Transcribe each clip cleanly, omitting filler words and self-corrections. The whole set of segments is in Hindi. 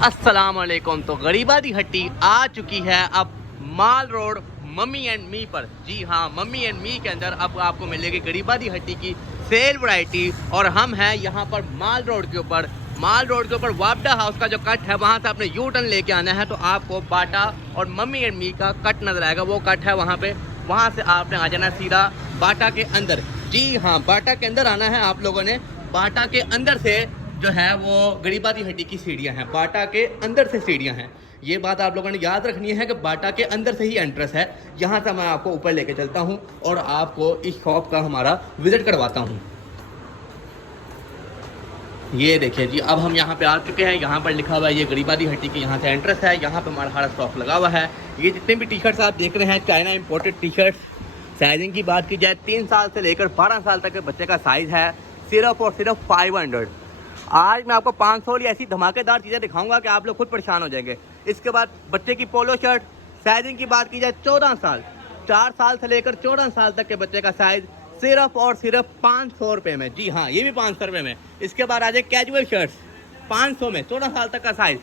अस्सलाम वालेकुम। तो गरीबा दी हट्टी आ चुकी है अब माल रोड मम्मी एंड मी पर। जी हाँ, मम्मी एंड मी के अंदर अब आपको मिलेगी गरीबा दी हट्टी की सेल वैरायटी। और हम हैं यहाँ पर माल रोड के ऊपर। माल रोड के ऊपर वापडा हाउस का जो कट है वहाँ से आपने यू टर्न लेके आना है तो आपको बाटा और मम्मी एंड मी का कट नजर आएगा। वो कट है वहाँ पे, वहाँ से आपने आ जाना सीधा बाटा के अंदर। जी हाँ, बाटा के अंदर आना है आप लोगों ने। बाटा के अंदर से जो है वो गरीबा दी हट्टी की सीढ़ियाँ हैं, बाटा के अंदर से सीढ़ियाँ हैं। ये बात आप लोगों ने याद रखनी है कि बाटा के अंदर से ही एंट्रेंस है। यहाँ से मैं आपको ऊपर लेके चलता हूँ और आपको इस शॉप का हमारा विजिट करवाता हूँ। ये देखिए जी, अब हम यहाँ पे आ चुके हैं। यहाँ पर लिखा हुआ है ये गरीबा दी हट्टी की यहाँ से एंट्रेंस है। यहाँ पे हमारा सारा स्टॉक लगा हुआ है। ये जितने भी टी शर्ट्स आप देख रहे हैं China imported T shirts. Sizing की बात की जाए 3 साल से लेकर 12 साल तक के बच्चे का साइज़ है सिर्फ और सिर्फ 500। आज मैं आपको 500 वाली ऐसी धमाकेदार चीज़ें दिखाऊंगा कि आप लोग खुद परेशान हो जाएंगे। इसके बाद बच्चे की पोलो शर्ट, साइजिंग की बात की जाए 14 साल, 4 साल से लेकर 14 साल तक के बच्चे का साइज सिर्फ और सिर्फ 500 रुपये में। जी हाँ, ये भी 500 रुपये में। इसके बाद आ जाए कैजुअल शर्ट्स 500 में, 14 साल तक का साइज,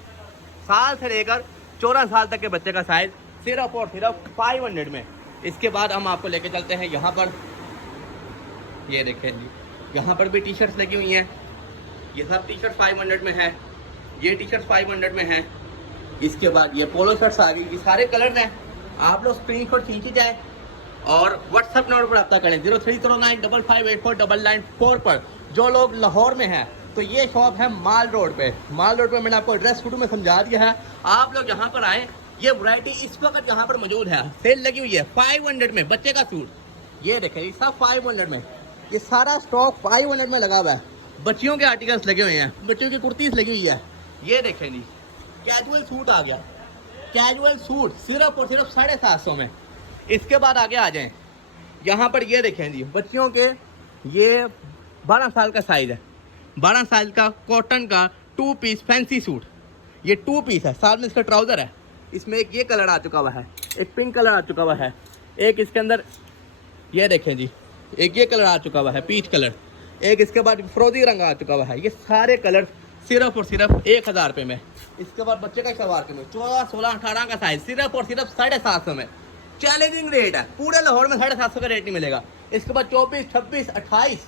साल से लेकर 14 साल तक के बच्चे का साइज सिर्फ और सिर्फ 500 में। इसके बाद हम आपको लेके चलते हैं यहाँ पर। ये देखें जी, यहाँ पर भी टी शर्ट्स लगी हुई हैं। ये सब टी शर्ट 500 में है, ये टी शर्ट 500 में है। इसके बाद ये पोलो शर्ट्स आ गई। ये सारे कलर हैं। आप लोग स्क्रीनशॉट खींची जाए और व्हाट्सएप नंबर पर रब्ता करें 0309558499 पर। जो लोग लाहौर में हैं तो ये शॉप है माल रोड पे। माल रोड पे मैंने आपको एड्रेस शुरू में समझा दिया है। आप लोग यहाँ पर आएँ। ये वैरायटी इस वक्त यहाँ पर मौजूद है, सेल लगी हुई है 500 में। बच्चे का सूट ये देखें, ये सब 500 में। ये सारा स्टॉक 500 में लगा हुआ है। बच्चियों के आर्टिकल्स लगे हुए हैं, बच्चियों की कुर्तीस लगी हुई है। ये देखें जी, कैजुअल सूट आ गया। कैजुअल सूट सिर्फ और सिर्फ 750 में। इसके बाद आगे आ जाएं, यहाँ पर ये देखें जी, बच्चियों के ये 12 साल का साइज है। 12 साल का कॉटन का 2 पीस फैंसी सूट। ये 2 पीस है, साथ में इसका ट्राउज़र है। इसमें एक ये कलर आ चुका हुआ है, एक पिंक कलर आ चुका हुआ है, एक इसके अंदर ये देखें जी, एक ये कलर आ चुका हुआ है पीच कलर, एक इसके बाद फ्रोजी रंग आ चुका हुआ है। ये सारे कलर सिर्फ और सिर्फ 1000 रुपये में। इसके बाद बच्चे का शलवार कमीज 14, 16, 18 का साइज सिर्फ और सिर्फ 750 में। चैलेंजिंग रेट है, पूरे लाहौर में 750 का रेट नहीं मिलेगा। इसके बाद 24, 26, 28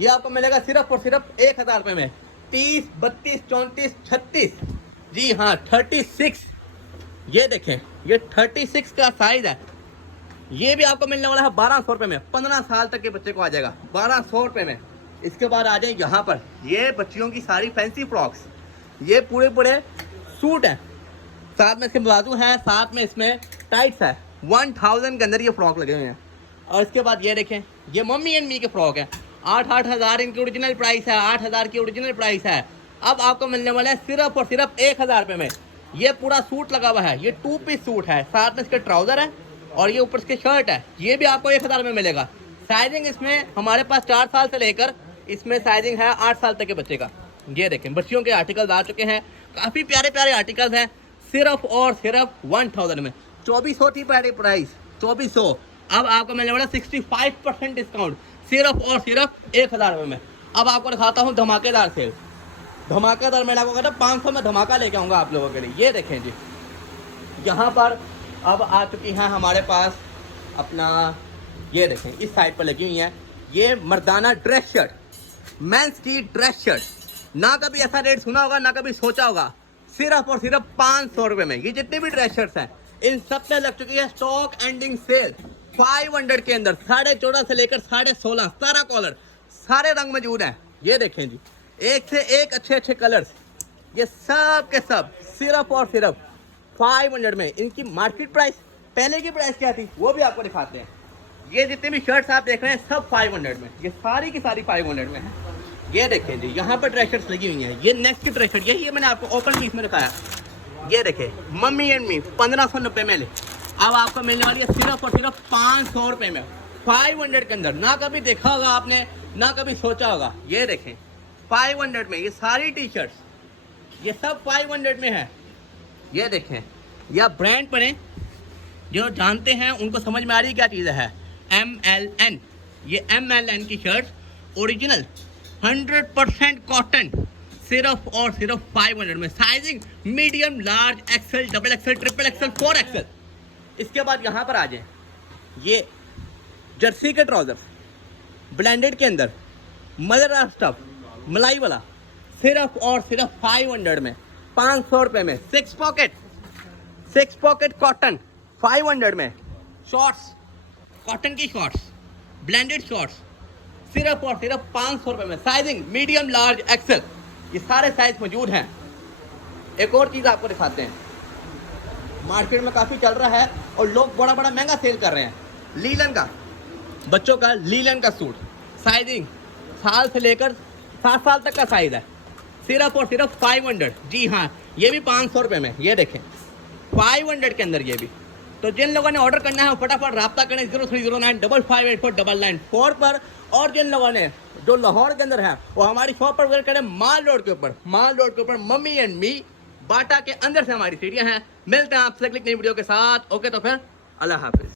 ये आपको मिलेगा सिर्फ और सिर्फ 1000 रुपये में। 30, 32, 34, 36, जी हाँ 36। ये देखें, ये 36 का साइज है। ये भी आपको मिलने वाला है 1200 रुपये में। 15 साल तक के बच्चे को आ जाएगा 1200 रुपये में। इसके बाद आ जाए यहाँ पर, ये बच्चियों की सारी फैंसी फ्रॉक्स। ये पूरे पूरे सूट हैं, साथ में इसके बाजू हैं, साथ में इसमें टाइट्स है। 1000 के अंदर ये फ्रॉक लगे हुए हैं। और इसके बाद ये देखें, ये मम्मी एंड मी के फ्रॉक है। 8-8 हज़ार इनकी ओरिजिनल प्राइस है, 8000 की ओरिजिनल प्राइस है। अब आपको मिलने वाला है सिर्फ और सिर्फ 1000 रुपये में। ये पूरा सूट लगा हुआ है, ये 2 पीस सूट है, साथ में इसके ट्राउज़र है और ये ऊपर इसके शर्ट है। ये भी आपको 1000 में मिलेगा। साइजिंग इसमें हमारे पास 4 साल से लेकर इसमें साइजिंग है 8 साल तक के बच्चे का। ये देखें, बच्चियों के आर्टिकल्स आ चुके हैं, काफ़ी प्यारे प्यारे आर्टिकल्स हैं। सिर्फ और सिर्फ 1000 में। 2400 थी पहले प्राइस, 2400। अब आपको मिलने वाला 65% डिस्काउंट सिर्फ और सिर्फ 1000 रुपये में। अब आपको दिखाता हूँ धमाकेदार सेल। धमाकेदार मैंने आपको कहता 500 में धमाका लेके आऊँगा आप लोगों के लिए। ये देखें जी, यहाँ पर अब आ चुकी हैं हमारे पास अपना, ये देखें इस साइड पर लगी हुई हैं ये मर्दाना ड्रेस शर्ट, मेंस की ड्रेस शर्ट। ना कभी ऐसा रेट सुना होगा, ना कभी सोचा होगा। सिर्फ और सिर्फ 500 रुपये में ये जितनी भी ड्रेस शर्ट्स हैं इन सब पे लग चुकी है स्टॉक एंडिंग सेल 500 के अंदर। 14.5 से लेकर 16.5 सारा कॉलर, सारे रंग मौजूद हैं। ये देखें जी, एक से एक अच्छे अच्छे कलर्स, ये सब के सब सिर्फ और सिर्फ 500 में। इनकी मार्केट प्राइस, पहले की प्राइस क्या थी वो भी आपको दिखाते हैं। ये जितने भी शर्ट्स आप देख रहे हैं सब 500 में, ये सारी की सारी 500 में है। ये देखें जी, यहाँ पर ड्रेस शर्ट्स लगी हुई हैं। ये नेक्स्ट की ड्रेस शर्ट, यही है मैंने आपको ओपन पीस में दिखाया। ये देखें, मम्मी एंड मी 1590 में ले। अब आपको मिलने वाली है सिर्फ और सिर्फ 500 रुपये में। 500 के अंदर, ना कभी देखा होगा आपने, ना कभी सोचा होगा। ये देखें 500 में ये सारी टी शर्ट्स, ये सब 500 में है। ये देखें, या ब्रांड पढ़ें, जो जानते हैं उनको समझ में आ रही क्या चीज़ है। MLN, ये MLN की शर्ट ओरिजिनल 100% कॉटन सिर्फ और सिर्फ 500 में। Sizing medium, large, XL, double XL, triple XL, 4 XL. इसके बाद यहाँ पर आ जाए, ये जर्सी के ट्राउजर्स ब्लेंडेड के अंदर मदर स्टफ मलाई वाला, सिर्फ और सिर्फ 500 में, 500 रुपये में। 6 पॉकेट कॉटन 500 में। शॉर्ट्स, कॉटन की शॉर्ट्स, ब्लेंडेड शॉर्ट्स, सिर्फ और सिर्फ 500 रुपये में। साइजिंग मीडियम, लार्ज, एक्सेल, ये सारे साइज मौजूद हैं। एक और चीज़ आपको दिखाते हैं, मार्केट में काफ़ी चल रहा है और लोग बड़ा बड़ा महंगा सेल कर रहे हैं, लीलन का, बच्चों का लीलन का सूट। साइजिंग साल से लेकर 7 साल तक का साइज है, सिर्फ और सिर्फ 500। जी हाँ, ये भी 500 रुपये में। ये देखें 500 के अंदर ये भी। तो जिन लोगों ने ऑर्डर करना है वो फटाफट रब्ता करें 03095584 पर। और जिन लोगों ने जो लाहौर के अंदर है वो हमारी शॉप पर विजिट करें, माल रोड के ऊपर, माल रोड के ऊपर मम्मी एंड मी, बाटा के अंदर से हमारी सीढ़ियाँ हैं। मिलते हैं आपसे अगली नई वीडियो के साथ। ओके, तो फिर अल्लाह हाफिज़।